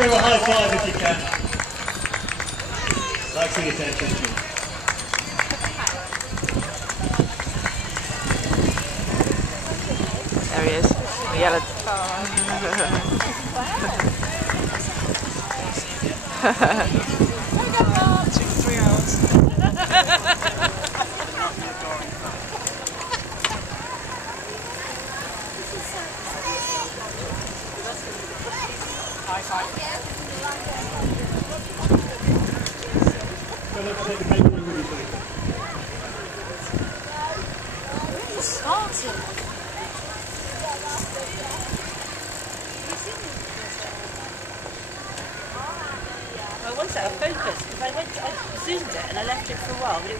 Andrew a high five if you can. Thanks for your attention. There he is. The yellow. Took 3 hours. High five. I was out of focus because I zoomed it and I left it for a while, but it